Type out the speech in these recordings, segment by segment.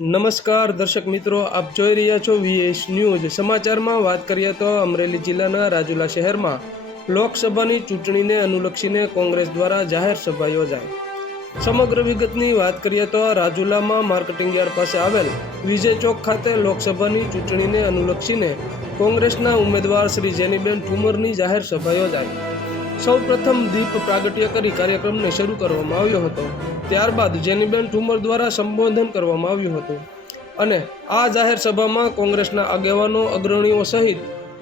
નમસ્કાર દર્શક મિત્રો, આપ જોઈ રહ્યા છો વીએસ ન્યૂઝ સમાચારમાં વાત કરીએ તો અમરેલી જિલ્લાના રાજુલા શહેરમાં લોકસભાની ચૂંટણીને અનુલક્ષીને કોંગ્રેસ દ્વારા જાહેર સભા યોજાઈ. સમગ્ર વિગતની વાત કરીએ તો રાજુલામાં માર્કેટિંગ યાર્ડ પાસે આવેલ વિજય ચોક ખાતે લોકસભાની ચૂંટણીને અનુલક્ષીને કોંગ્રેસના ઉમેદવાર શ્રી જેનીબેન ઠુમરની જાહેર સભા યોજાઈ. સૌ પ્રથમ દીપ પ્રાગટ્ય કરી કાર્યક્રમને શરૂ કરવામાં આવ્યો હતો. ત્યારબાદ જેનીબેન ઠુમર દ્વારા સંબોધન કરવામાં આવ્યું હતું. અને આ જાહેર સભામાં કોંગ્રેસના આગેવાનો, અગ્રણીઓ સહિત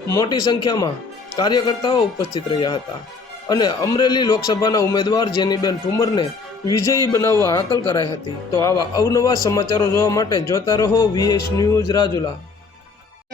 મોટી સંખ્યામાં કાર્યકર્તાઓ ઉપસ્થિત રહ્યા હતા. અને અમરેલી લોકસભાના ઉમેદવાર જેનીબેન ઠુમરને વિજયી બનાવવા હાકલ કરાઈ હતી. તો આવા અવનવા સમાચારો જોવા માટે જોતા રહો વીએસ ન્યૂઝ રાજુલા.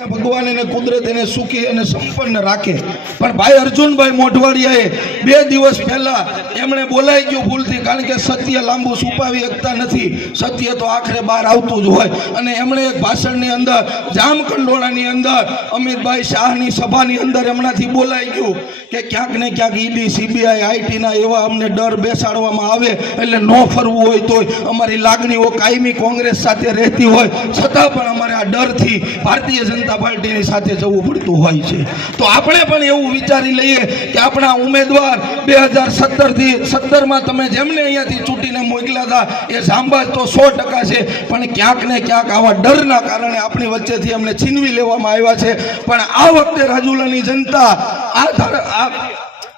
ભગવાન એને કુદરત એને સુખી અને સંપન્ન રાખે. પણ ભાઈ અર્જુનભાઈ મોઢવાડિયાએ બે દિવસ પહેલા એમણે બોલાઈ ગયું ભૂલથી, કારણ કે સત્ય લાંબુ છુપાવી શકતા નથી. સત્ય તો આખરે બહાર આવતું જ હોય. અને એમણે એક ભાષણની અંદર, જામકંડોળાની અંદર, અમિતભાઈ શાહની સભાની અંદર એમનાથી બોલાઈ ગયું કે ક્યાંક ને ક્યાંક ઈડી, સીબીઆઈ, આઈટીના એવા અમને ડર બેસાડવામાં આવે, એટલે ન ફરવું હોય તોય અમારી લાગણીઓ કાયમી કોંગ્રેસ સાથે રહેતી હોય. છતાં પણ અમારે આ ડરથી ભારતીય જનતા પાર્ટીની સાથે જવું પડતું હોય છે. તો આપણે પણ એવું વિચારી લઈએ કે આપણા ઉમેદવાર બે હજાર સત્તરથી સત્તરમાં તમે જેમને અહીંયાથી ચૂંટીને મોકલ્યા હતા, એ સાંભળ તો સો ટકા છે, પણ ક્યાંક ને ક્યાંક આવા ડરના કારણે આપણી વચ્ચેથી અમને છીનવી લેવામાં આવ્યા છે. પણ આ વખતે રાજુલાની જનતા આ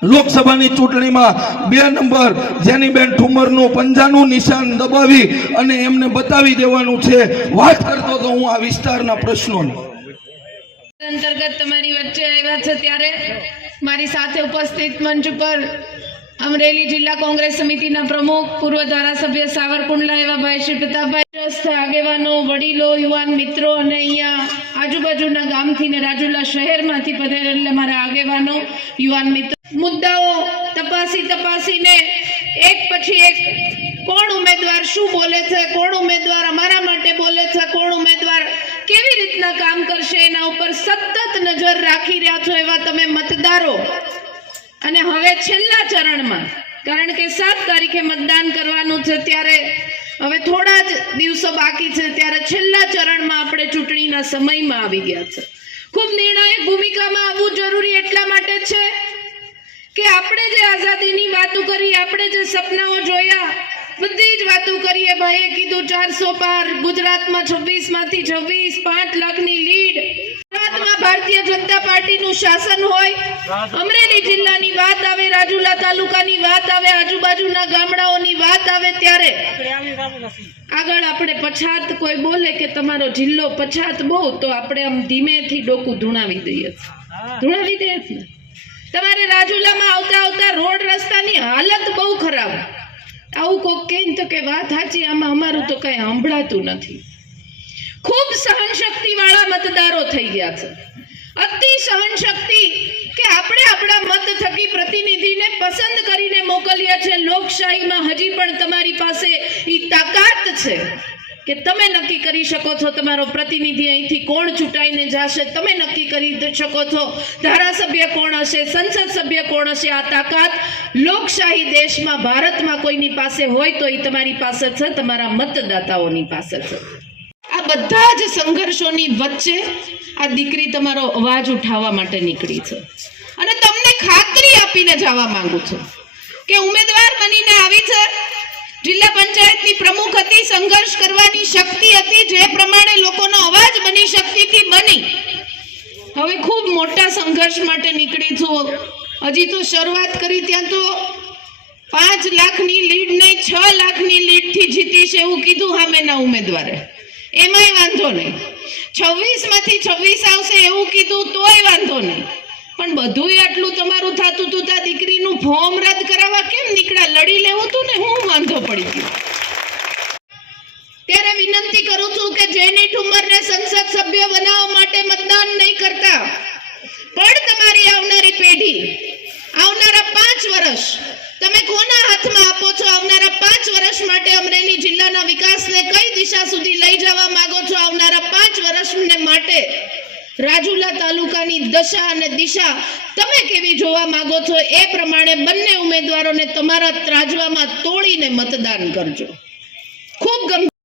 લોકસભાની ચૂંટણીમાં બે નંબર જેનીબેન ઠુમરનું પંજાનું નિશાન દબાવી અને એમને બતાવી દેવાનું છે. વાત કરતો તો હું આ વિસ્તારના પ્રશ્નોની અંતર્ગત તમારી વચ્ચે આવ્યા છે ત્યારે મારી સાથે ઉપસ્થિત મંચ ઉપર અમરેલી જિલ્લા કોંગ્રેસ સમિતિના પ્રમુખ, પૂર્વ ધારાસભ્ય સાવરકુંડલા એવા ભાઈ શ્રી પ્રતાપભાઈ આગેવાનો, વડીલો, યુવાન મિત્રો અને અહીંયા આજુબાજુના ગામથી ને રાજુલા શહેરમાંથી પધારેલા મારા આગેવાનો, યુવાન મિત્રો. મુદ્દાઓ તપાસી તપાસીને એક પછી એક કોણ ઉમેદવાર શું બોલે છે, કોણ ઉમેદવાર અમારા માટે બોલે છે, કોણ ઉમેદવાર કેવી રીતના કામ કરશે એના ઉપર સતત નજર રાખી રહ્યા છો એવા તમે મતદારો? અને હવે છેલ્લા ચરણમાં, કારણ કે સાત તારીખે મતદાન કરવાનું છે ત્યારે હવે થોડા જ દિવસો બાકી છે ત્યારે છેલ્લા ચરણમાં આપણે ચૂંટણીના સમયમાં આવી ગયા છે. ખૂબ નિર્ણાયક ભૂમિકામાં આવવું જરૂરી એટલા માટે છે કે આપણે જે આઝાદીની વાતો કરી, આપણે જે સપનાઓ જોયા બધી જ વાતો કરીએ ભાઈએ કીધું ચારસો પાર, ગુજરાતમાં છવ્વીસમાંથી છવ્વીસ, પાંચ લાખની લીડ. વાત આવે, રાજુલા તાલુકાની વાત વાત આવે ત્યારે આગળ આપણે પછાત કોઈ બોલે કે તમારો જિલ્લો પછાત બહુ, તો આપણે આમ ધીમેથી ડોકું ધૂણાવી દઈએ. ધૂણાવી દઈએ તમારે રાજુલામાં આવતા આવું કોક કહે તો કે વાત સાચી, આમાં અમારું તો કઈ સંભળાતું નથી. ખૂબ સહનશક્તિવાળા મતદારો થઈ ગયા છે. અતિ સહનશક્તિ કે આપણે આપણા મત થકી પ્રતિનિધિને પસંદ કરીને મોકલ્યા છે લોકશાહીમાં હજી પણ તમારી પાસે એ તાકાત છે. કે તમે નક્કી કરી શકો છો તમારો પ્રતિનિધિ અહીંથી કોણ ચૂંટાઈને જશે? તમે નક્કી કરી શકો છો ધારાસભ્ય કોણ હશે, સંસદ સભ્ય કોણ હશે? આ તાકાત લોકશાહી દેશમાં, ભારતમાં કોઈની પાસે હોય તો એ તમારી પાસે છે, તમારા મતદાતાઓની પાસે છે. આ બધા જ સંઘર્ષોની વચ્ચે આ દીકરી તમારો અવાજ ઉઠાવવા માટે નીકળી છે. અને તમને ખાતરી આપીને જવા માંગુ છું કે ઉમેદવાર બનીને આવી છે. જિલ્લા પંચાયતની પ્રમુખ સંઘર્ષ કરવાની શક્તિ હતી, જે પ્રમાણે લોકોનો અવાજ બની શક્તિથી બની. હવે ખૂબ મોટા સંઘર્ષ માટે નીકળી છું હજી તો શરૂઆત કરી, ત્યાં તો પાંચ લાખની લીડ નહીં, છ લાખની લીડથી જીતીશ એવું કીધું સામેના ઉમેદવારે. એમાંય વાંધો નહીં. છવ્વીસમાંથી છવ્વીસ આવશે એવું કીધું તોય વાંધો નહીં. પણ બધુંય આટલું તમારું થતું હતું ત્યાં દીકરીનું ફોર્મ રદ કરાવવા કેમ નીકળ્યા? લડી લેવું હતું ને, હું વાંધો પડી ગયો. વિનંતી કરું છું કે જેની ઠુમરને સંસદ સભ્ય બનાવવા માટે મતદાન નહીં કરતા, પણ તમારી આવનારી પેઢી, આવનારા પાંચ વર્ષ, તમે કોના હાથમાં આપો છો? આવનારા પાંચ વર્ષ માટે અમરેલી જિલ્લાના વિકાસને કઈ દિશા સુધી લઈ જવા માંગો છો? આવનારા પાંચ વર્ષને માટે રાજુલા તાલુકાની દશા અને દિશા તમે કેવી જોવા માંગો છો? એ પ્રમાણે બંને ઉમેદવારોને તમારા ત્રાજવામાં તોડીને મતદાન કરજો. ખૂબ ગંભીર